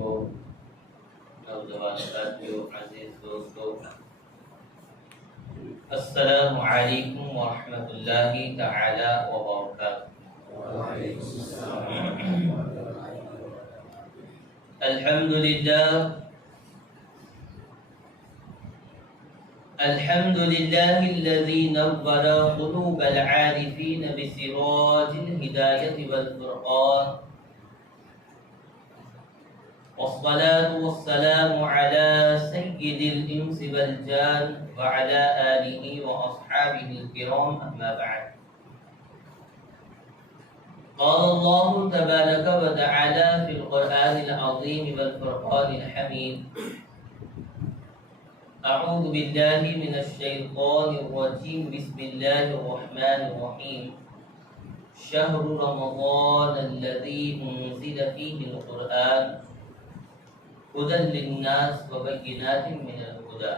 بزرگوں، نوجوان ساتھیوں، عزیز دوستوں، السلام علیکم ورحمۃ اللہ تعالی وبرکاتہ۔ الحمد لله الذي نور قلوب العارفين بسراج الهداية والفرقان، والصلاة والسلام على سيد الإنس والجان وعلى آله وأصحابه الكرام، أما بعد. قال الله تبارك وتعالى في القرآن العظيم والفرقان الحميد: أعوذ بالله من الشيطان الرجيم، بسم الله الرحمن الرحيم. شهر رمضان الذي أنزل فيه القرآن هدى للناس وبينات من الهدى.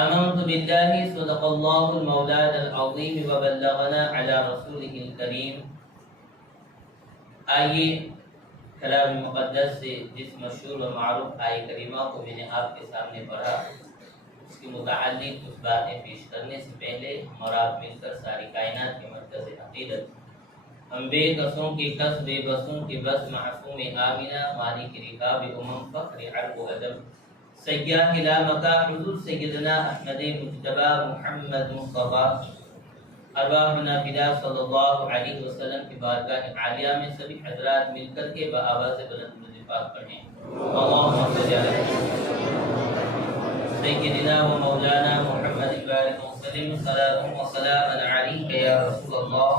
آمنت بالله صدق الله المولانا العظيم وبلغنا على رسوله الكريم. آئیے کلام مقدس سے جس مشہور و معروف آیہ کریمہ کو میں نے آپ کے سامنے پڑھا، اس کے متعلق کچھ باتیں پیش کرنے سے پہلے ہم اور آپ مل کر ساری کائنات کے مرکز عقیدت، ہم بے کسوں کے کس، بے بسوں کے بس، معصوم آمینہ، مالک رکاب امم، فخر عرب و عجم، سیاح لا مکا، حضور سیدنا احمد مجتبی محمد مصطفیٰ، ارواحنا فدا صلی اللہ علیہ وسلم کی بارگاہ عالیہ میں سبھی حضرات مل کر کے بآواز بلند درود پاک پڑھیں. اللہم صلی علی سیدنا و مولانا محمد وآلہ وسلم، صلاۃ و سلام علیک یا رسول اللہ،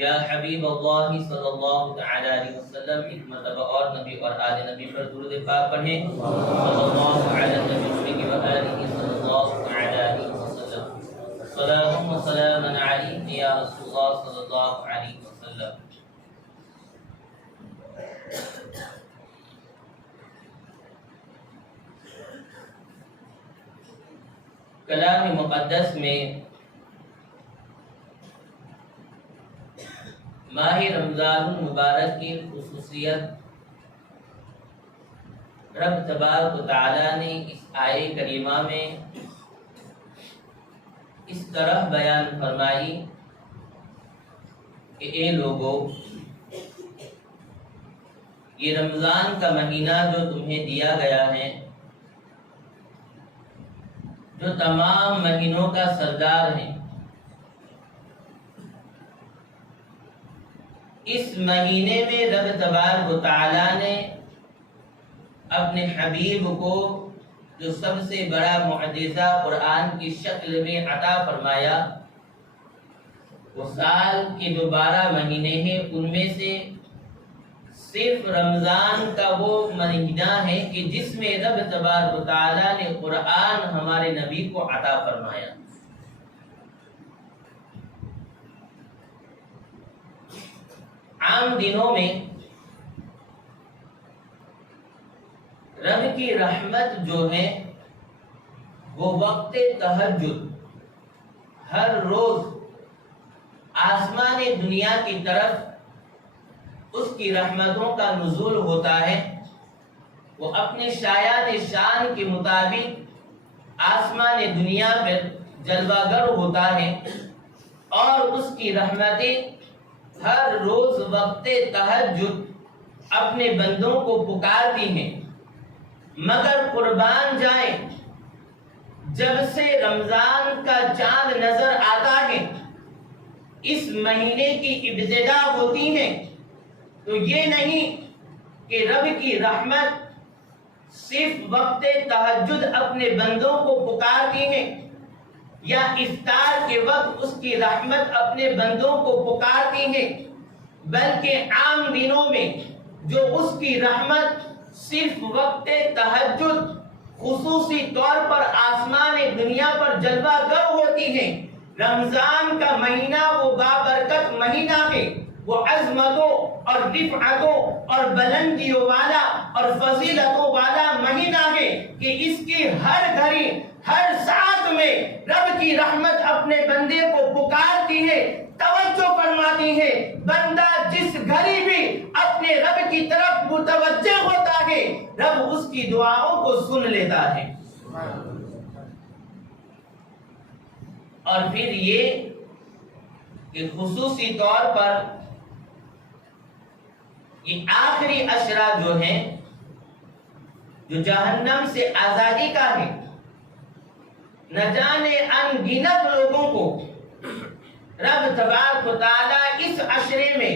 یا حبیب اللہ صلی اللہ تعالی علیہ وسلم. ایک مرتبہ اور نبی اور آل نبی پر درود پاک پڑھیں. صلی اللہ علی نبی و آلہ صلی اللہ تعالی علیہ وسلم. صلاۃ و سلام علیک یا رسول اللہ صلی اللہ علیہ وسلم. کلام مقدس میں ماہ رمضان المبارک کی خصوصیت رب تبارک و تعالی نے اس آیہ کریمہ میں اس طرح بیان فرمائی کہ اے لوگو، یہ رمضان کا مہینہ جو تمہیں دیا گیا ہے، جو تمام مہینوں کا سردار ہے، اس مہینے میں رب تبارک و تعالی نے اپنے حبیب کو جو سب سے بڑا معجزہ قرآن کی شکل میں عطا فرمایا، وہ سال کے جو 12 مہینے ہیں ان میں سے صرف رمضان کا وہ مہینہ ہے کہ جس میں رب تبارک و تعالی نے قرآن ہمارے نبی کو عطا فرمایا. عام دنوں میں رب کی رحمت جو ہے وہ وقت تہجد ہر روز آسمان دنیا کی طرف اس کی رحمتوں کا نزول ہوتا ہے. وہ اپنے شایان شان کے مطابق آسمان دنیا پر جلوہ گر ہوتا ہے اور اس کی رحمتیں ہر روز وقت تہجد اپنے بندوں کو پکارتی ہیں. مگر قربان جائیں، جب سے رمضان کا چاند نظر آتا ہے، اس مہینے کی ابتدا ہوتی ہے، تو یہ نہیں کہ رب کی رحمت صرف وقت تہجد اپنے بندوں کو پکارتی ہے یا افطار کے وقت اس کی رحمت اپنے بندوں کو پکارتی ہے، بلکہ عام دنوں میں جو اس کی رحمت صرف وقت تہجد خصوصی طور پر آسمان دنیا پر جلوہ گر ہوتی ہے. رمضان کا مہینہ وہ بابرکت مہینہ ہے، وہ عظمتوں اور رفعتوں اور بلندیوں والا اور فضیلتوں والا مہینہ ہے کہ اس کی ہر گھڑی ہر ساعت میں رب کی رحمت اپنے بندے کو پکارتی ہے، توجہ فرماتی ہے. بندہ جس گھڑی بھی اپنے کی دعاؤں کو سن لیتا ہے۔ اور پھر یہ کہ خصوصی طور پر یہ آخری عشرہ جو ہیں جو جہنم سے آزادی کا ہے، نہ جانے ان گنت لوگوں کو رب تبارک و تعالی اس عشرے میں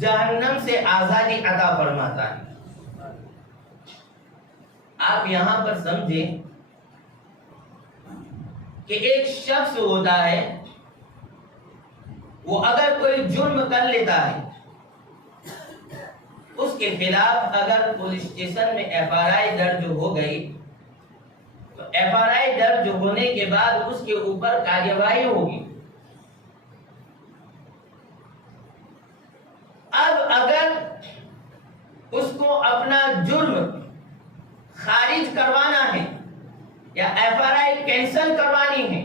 جہنم سے آزادی عطا فرماتا ہے۔ آپ یہاں پر سمجھیں کہ ایک شخص ہوتا ہے، وہ اگر کوئی جرم کر لیتا ہے، اس کے خلاف اگر پولیس اسٹیشن میں ایف آر آئی درج ہو گئی تو ایف آر آئی درج ہونے کے بعد اس کے اوپر کارروائی ہوگی۔ اب اگر اس کو اپنا جرم خارج کروانا ہے یا ایف آر آئی کینسل کروانی ہے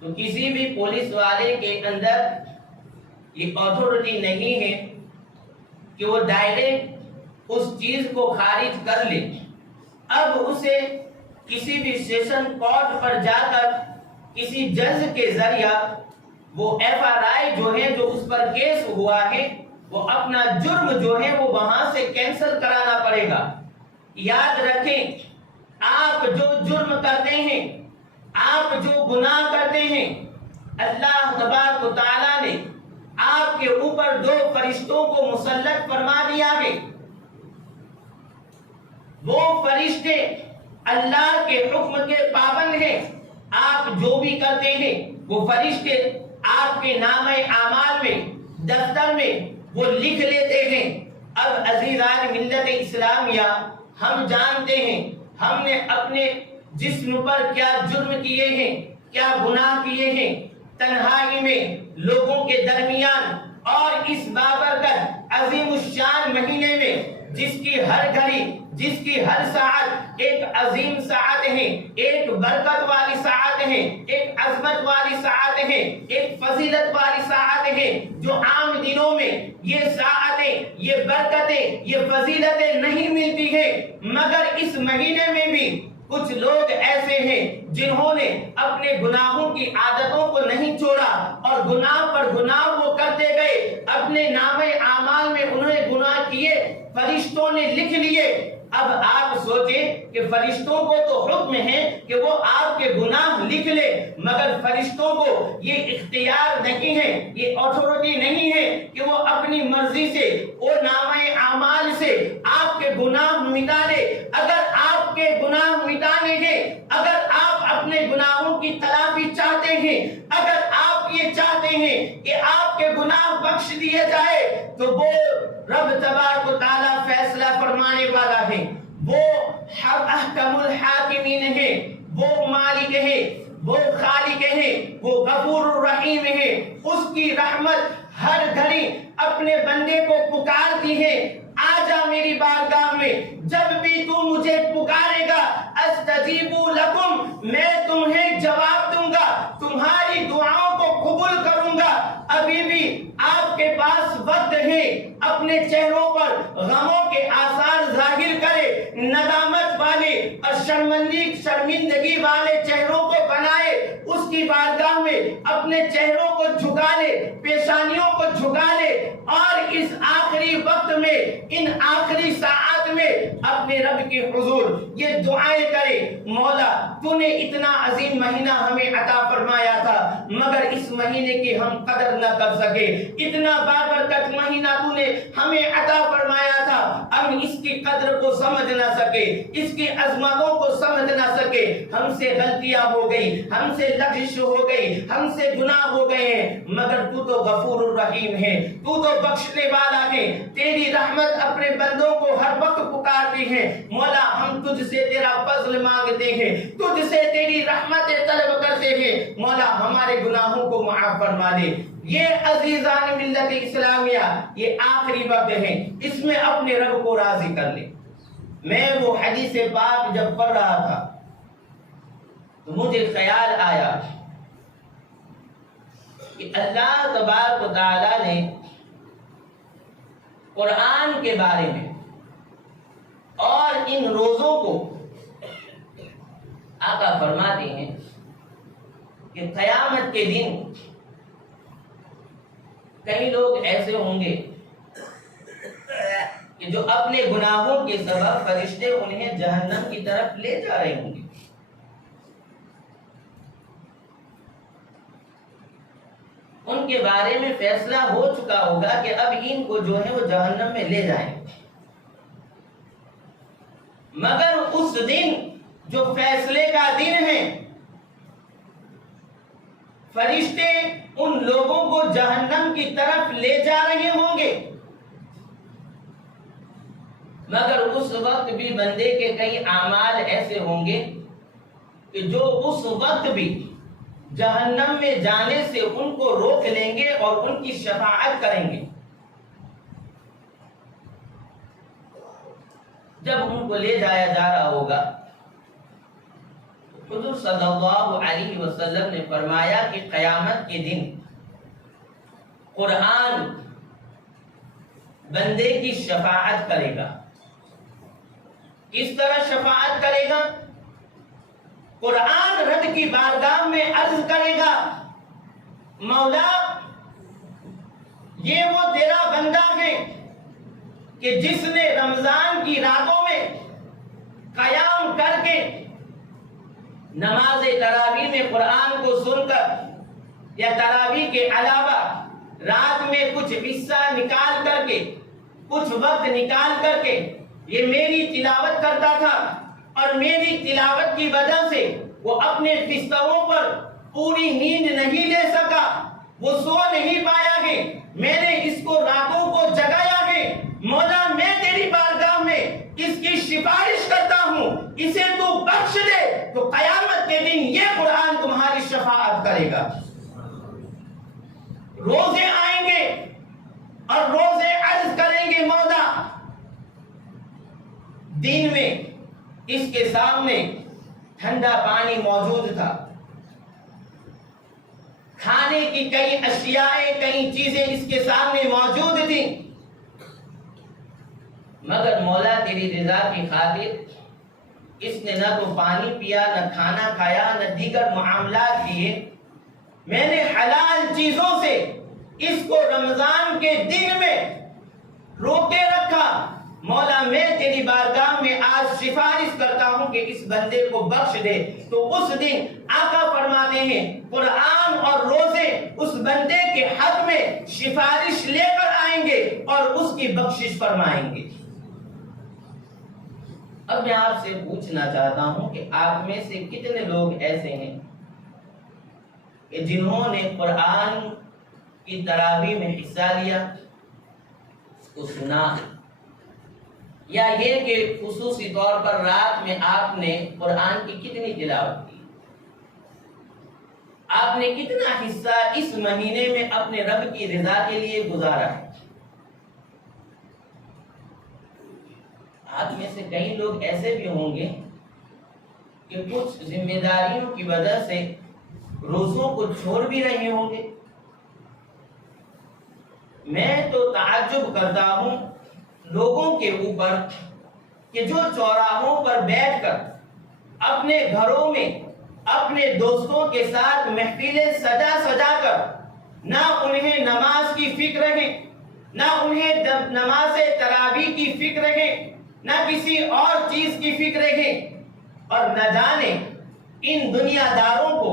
تو کسی بھی پولیس والے کے اندر یہ اتھارٹی نہیں ہے کہ وہ ڈائریکٹ اس چیز کو خارج کر لے۔ اب اسے کسی بھی سیشن کورٹ پر جا کر کسی جج کے ذریعہ وہ ایف آر آئی جو ہے جو اس پر کیس ہوا ہے وہ اپنا جرم جو ہے وہ وہاں سے کینسل کرانا پڑے گا۔ یاد رکھیں، آپ جو جرم کرتے ہیں، آپ جو گناہ کرتے ہیں، اللہ تبارک و تعالیٰ نے آپ کے اوپر 2 فرشتوں کو مسلط فرما دیا ہے۔ وہ فرشتے اللہ کے حکم کے پابند ہیں۔ آپ جو بھی کرتے ہیں وہ فرشتے آپ کے نامہ اعمال میں، دفتر میں وہ لکھ لیتے ہیں۔ اب عزیزان ملت اسلامیہ، ہم جانتے ہیں ہم نے اپنے جسم پر کیا جرم کیے ہیں، کیا گناہ کیے ہیں، تنہائی میں لوگوں کے درمیان اور اس بابرکت عظیم الشان مہینے میں جس کی ہر گھڑی، جس کی ہر ساعت ایک عظیم ساعت ہے، ایک برکت والی ساعت ہے، ایک عظمت والی ساعت ہے، ایک فضیلت والی ساعت ہے، جو عام دنوں میں یہ ساعتیں، یہ برکتیں، یہ فضیلتیں نہیں ملتی ہیں، مگر اس مہینے میں بھی کچھ لوگ ایسے ہیں جنہوں نے اپنے گناہوں کی عادتوں کو نہیں چھوڑا اور گناہ پر گناہ وہ کرتے گئے۔ اپنے نامہ اعمال میں انہوں نے گناہ کیے، فرشتوں نے لکھ لیے۔ اب آپ سوچیں کہ فرشتوں کو تو حکم ہے کہ وہ آپ کے گناہ لکھ لے، مگر فرشتوں کو یہ اختیار نہیں ہے، یہ اتھارٹی نہیں ہے کہ وہ اپنی مرضی سے وہ نامہ اعمال سے آپ کے گناہ مٹا لے۔ اگر آپ کے گناہ مٹانے ہیں، اگر آپ اپنے گناہوں کی تلافی چاہتے ہیں، اگر آپ یہ چاہتے ہیں کہ آپ کے گناہ بخش دیے جائے، تو وہ رب تبارک و تعالیٰ فیصلہ فرمانے والا ہے، وہ احکم الحاکمین ہے، وہ مالک ہے، وہ خالق ہے، وہ غفور الرحیم ہے۔ اس کی رحمت ہر گھڑی اپنے بندے کو پکارتی ہے، آجا میری بارگاہ میں، جب بھی تو مجھے پکارے گا، استجیب لکم، میں تمہیں جواب دوں گا، تمہاری دعاؤں کو قبول کروں گا۔ ابھی بھی آپ کے پاس وقت ہے، اپنے چہروں پر غموں کے آثار ظاہر کرے، ندامت والے اور شرمندگی والے چہروں کو بنائے، اس کی بارگاہ میں اپنے چہروں کو جھکا لے، پیشانیوں کو جھکا لے، اور اس آخری وقت میں، ان آخری ساعت میں اپنے رب کے حضور یہ دعائیں کرے، مولا تو نے اتنا عظیم مہینہ ہمیں عطا فرمایا تھا، مگر اس مہینے کی ہم قدر نہ کر سکے، اتنا بابرکت مہینہ تو نے ہمیں عطا فرمایا تھا، ہم اس کی قدر کو سمجھ نہ سکے، اس کی عظمتوں کو سمجھ نہ سکے، ہم سے غلطیاں ہو گئی، ہم سے لغزش ہو گئی، ہم سے گناہ ہو گئے ہیں، مگر تو تو غفور الرحیم ہے، تو تو بخشنے والا ہے، تیری رحمت اپنے بندوں کو ہر وقت پکارتی ہے۔ مولا ہم تجھ سے تیرا فضل مانگتے ہیں، تجھ سے تیری رحمت طلب کرتے ہیں، مولا ہمارے گناہوں کو معاف فرما دے۔ یہ عزیزان ملت اسلامیہ، یہ آخری وقت ہے، اس میں اپنے رب کو راضی کر لے۔ میں وہ حدیث پاک جب پڑھ رہا تھا تو مجھے خیال آیا کہ اللہ تبارک و تعالی نے قرآن کے بارے میں اور ان روزوں کو آقا فرماتے ہیں کہ قیامت کے دن کئی لوگ ایسے ہوں گے کہ جو اپنے گناہوں کے سبب فرشتے انہیں جہنم کی طرف لے جا رہے ہوں گے. ان کے بارے میں فیصلہ ہو چکا ہوگا کہ اب ان کو جو ہے وہ جہنم میں لے جائیں. مگر اس دن جو فیصلے کا دن ہے، فرشتے ان لوگوں کو جہنم کی طرف لے جا رہے ہوں گے. مگر اس وقت بھی بندے کے کئی اعمال ایسے ہوں گے کہ جو اس وقت بھی جہنم میں جانے سے ان کو روک لیں گے اور ان کی شفاعت کریں گے. جب ان کو لے جایا جا رہا ہوگا، حضور صلی اللہ علیہ وسلم نے فرمایا کہ قیامت کے دن قرآن بندے کی شفاعت کرے گا. کس طرح شفاعت کرے گا؟ قرآن رب کی بارگاہ میں عرض کرے گا، مولا یہ وہ تیرا بندہ ہے کہ جس نے رمضان کی راتوں میں قیام کر کے نماز تراویح میں قرآن کو سن کر یا تراویح کے علاوہ رات میں کچھ حصہ نکال کر کے، کچھ وقت نکال کر کے یہ میری تلاوت کرتا تھا، اور میری تلاوت کی وجہ سے وہ اپنے بستروں پر پوری نیند نہیں لے سکا، وہ سو نہیں پایا ہے، میں نے اس کو راتوں کو جگایا ہے. مولا میں تیری بارگاہ میں اس کی سفارش کرتا ہوں، اسے تو بخش دے. تو قیامت کے دن یہ قرآن تمہاری شفاعت کرے گا. روزے آئیں گے اور روزے عرض کریں گے، مولا دن میں اس کے سامنے ٹھنڈا پانی موجود تھا، کھانے کی کئی اشیاء، کئی چیزیں اس کے سامنے موجود تھیں، مگر مولا تیری رضا کی خاطر اس نے نہ تو پانی پیا، نہ کھانا کھایا، نہ دیگر معاملات کیے. میں نے حلال چیزوں سے اس کو رمضان کے دن میں روکے رکھا. مولا میں تیری بارگاہ میں آج سفارش کرتا ہوں کہ اس بندے کو بخش دے. تو اس دن آقا فرماتے ہیں قرآن اور روزے اس بندے کے حق میں سفارش لے کر آئیں گے اور اس کی بخشش فرمائیں گے. اب میں آپ سے پوچھنا چاہتا ہوں کہ آپ میں سے کتنے لوگ ایسے ہیں کہ جنہوں نے قرآن کی تراویح میں حصہ لیا، اس کو سنا، یا یہ کہ خصوصی طور پر رات میں آپ نے قرآن کی کتنی تلاوت کی، آپ نے کتنا حصہ اس مہینے میں اپنے رب کی رضا کے لیے گزارا ہے. آپ میں سے کئی لوگ ایسے بھی ہوں گے کہ کچھ ذمہ داریوں کی وجہ سے روزوں کو چھوڑ بھی رہے ہوں گے. میں تو تعجب کرتا ہوں لوگوں کے اوپر کہ جو چوراہوں پر بیٹھ کر اپنے گھروں میں اپنے دوستوں کے ساتھ محفلیں سجا سجا کر نہ انہیں نماز کی فکر ہے، نہ انہیں نماز تراویح کی فکر ہے، نہ کسی اور چیز کی فکر ہے، اور نہ جانے ان دنیا داروں کو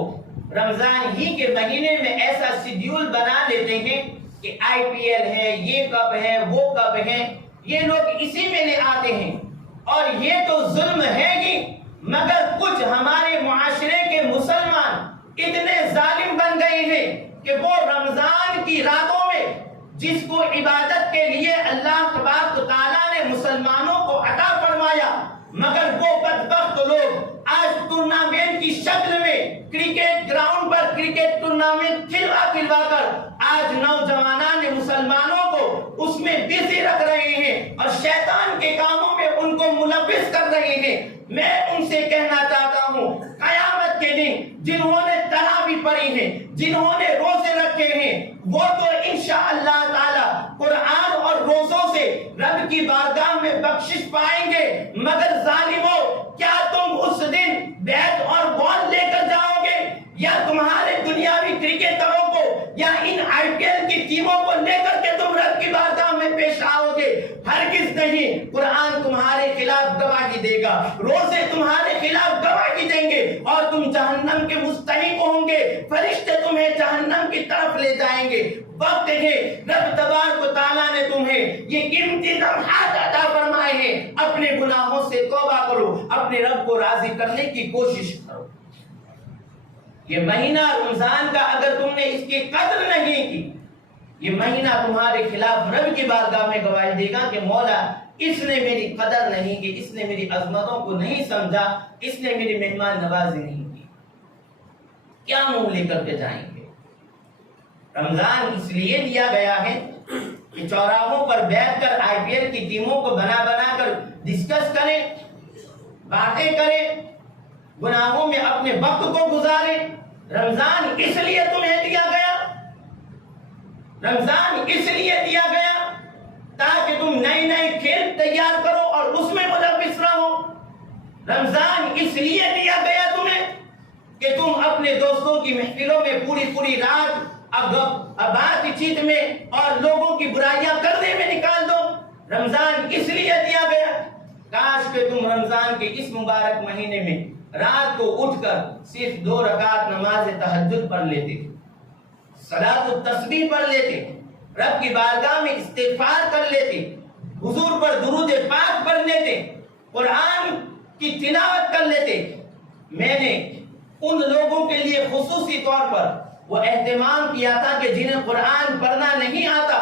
رمضان ہی کے مہینے میں ایسا شیڈیول بنا دیتے ہیں کہ آئی پی ایل ہے، یہ کب ہے، وہ کب ہے، یہ لوگ اسی میں لے آتے ہیں. اور یہ تو ظلم ہے ہی، مگر کچھ ہمارے معاشرے کے مسلمان اتنے ظالم بن گئے ہیں کہ وہ رمضان کی راتوں میں جس کو عبادت کے لیے اللہ تبارک و تعالیٰ نے مسلمانوں کو عطا فرمایا، مگر وہ بدبخت لوگ آج ٹورنامنٹ کی شکل میں کرکٹ گراؤنڈ پر کرکٹ ٹورنامنٹ کھلوا کر آج نوجوانان مسلمانوں کو اس میں بزی رکھ رہے ہیں اور شیطان کے کاموں میں ان کو ملوث کر رہے ہیں. میں ان سے کہنا چاہتا ہوں قیامت کے دن جنہوں نے تراویح پڑھی ہے، جنہوں نے روزے رکھے ہیں، وہ تو انشاءاللہ تعالی قرآن اور روزوں سے رب کی بارگاہ میں بخشش پائیں گے، مگر ظالموں کیا تم اس دن بیٹ اور بال لے کر جاؤ گے، یا تمہارے دنیاوی کرکٹروں کو یا ان آئی پی ایل کی ٹیموں کو لے کر کے تم رب کی بارگاہ میں پیش آؤ گے؟ ہرگز نہیں۔ قرآن تمہارے خلاف گواہی دے گا، روزے تمہارے خلاف گواہی دیں گے، اور تم جہنم کے مستحق ہوں گے، فرشتے تمہیں جہنم کی طرف لے جائیں گے۔ وقت ہے رب تبارک و تعالیٰ نے تمہیں یہ قیمتی لمحات عطا فرمائے ہیں، اپنے گناہوں سے توبہ کرو، اپنے رب کو راضی کرنے کی کوشش کرو۔ یہ مہینہ رمضان کا اگر تم نے اس کی قدر نہیں کی، یہ مہینہ تمہارے خلاف رب کی بارگاہ میں گواہی دے گا کہ مولا اس نے میری قدر نہیں کی، اس نے میری عظمتوں کو نہیں سمجھا، اس نے میری مہمان نوازی نہیں کی۔ کیا منہ لے کر کے جائیں گے؟ رمضان اس لیے دیا گیا ہے کہ چوراہوں پر بیٹھ کر آئی پی ایل کی ٹیموں کو بنا بنا کر ڈسکس کریں، باتیں کریں، گناہوں میں اپنے وقت کو گزاریں۔ رمضان اس لیے تمہیں دیا گیا، رمضان اس لیے دیا گیا تاکہ تم نئے نئے کھیل تیار کرو اور اس میں ملوث رہو۔ رمضان اس لیے دیا گیا تمہیں کہ تم اپنے دوستوں کی محفلوں میں پوری رات بات چیت میں اور لوگوں کی برائیاں کرنے میں نکال دو۔ رمضان اس لیے دیا گیا، کاش کہ تم رمضان کے اس مبارک مہینے میں رات کو اٹھ کر صرف 2 رکعت نماز تہجد پڑھ لیتے، صلاۃ التسبیح پڑھ لیتے، رب کی بارگاہ میں استغفار کر لیتے، حضور پر درود پاک پڑھ لیتے، قرآن کی تلاوت کر لیتے۔ میں نے ان لوگوں کے لیے خصوصی طور پر وہ اہتمام کیا تھا کہ جنہیں قرآن پڑھنا نہیں آتا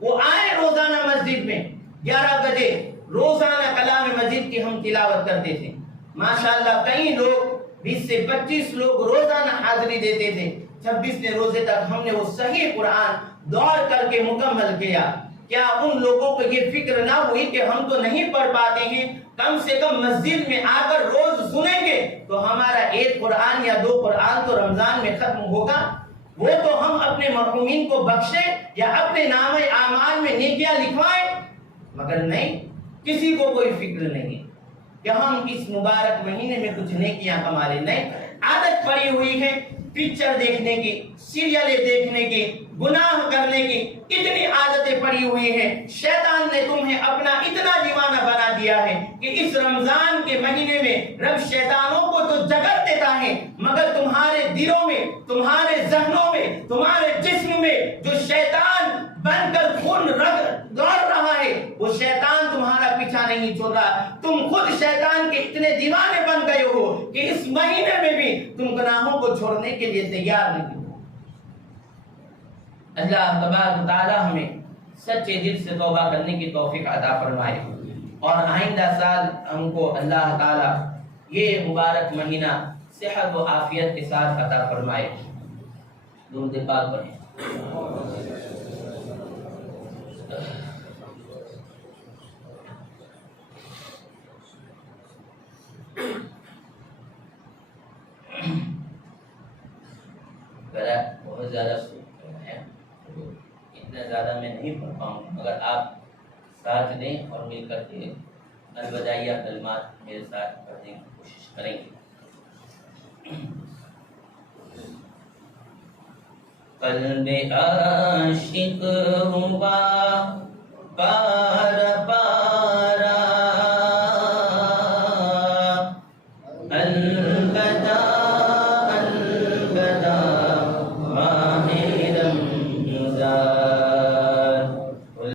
وہ آئے روزانہ مسجد میں 11 بجے روزانہ کلام مجید کی ہم تلاوت کرتے تھے۔ ماشاءاللہ کئی لوگ 20 سے 25 لوگ روزانہ حاضری دیتے تھے۔ 26 روزے تک ہم نے وہ صحیح قرآن دور کر کے مکمل کیا۔ کیا ان لوگوں کو یہ فکر نہ ہوئی کہ ہم تو نہیں پڑھ پاتے ہیں، کم سے کم مسجد میں آ کر روز سنیں گے تو ہمارا 1 قرآن یا 2 قرآن تو رمضان میں ختم ہوگا، وہ تو ہم اپنے مرحومین کو بخشیں یا اپنے نامہ اعمال میں نیکیاں لکھوائیں؟ مگر نہیں، کسی کو کوئی فکر نہیں کہ ہم اس مبارک مہینے میں کچھ نیکیاں کما لیں۔ نہیں، عادت پڑی ہوئی ہے پکچر دیکھنے کی، سیریلیں دیکھنے کی، گناہ کرنے کی اتنی عادتیں پڑی ہوئی ہیں۔ شیطان نے تمہیں اپنا اتنا دیوانہ بنا دیا ہے کہ اس رمضان کے مہینے میں رب شیطانوں کو تو جگت دیتا ہے، مگر تمہارے دلوں میں، تمہارے ذہنوں میں، تمہارے جسم میں جو شیطان بن کر خون دوڑ رہا ہے وہ شیطان تمہارا پیچھا نہیں چھوڑ رہا۔ تم خود شیطان کے اتنے دیوانے بن گئے ہو کہ اس مہینے میں بھی تم گناہوں کو چھوڑنے کے لیے تیار نہیں ہو۔ اللہ تبارک و تعالی ہمیں سچے دل سے توبہ کرنے کی توفیق عطا فرمائے، اور آئندہ سال ہم کو اللہ تعالی یہ مبارک مہینہ صحت و عافیت کے ساتھ عطا فرمائے۔ درود پاک پڑھیں۔ بہت زیادہ ہے، اتنا زیادہ میں نہیں پڑھ پاؤں گا، مگر آپ ساتھ دیں اور مل کر کے الوداعیہ کلمات میرے ساتھ پڑھنے کی کوشش کریں گے۔ قلب عاشق ہوا پارا پارا، الوداع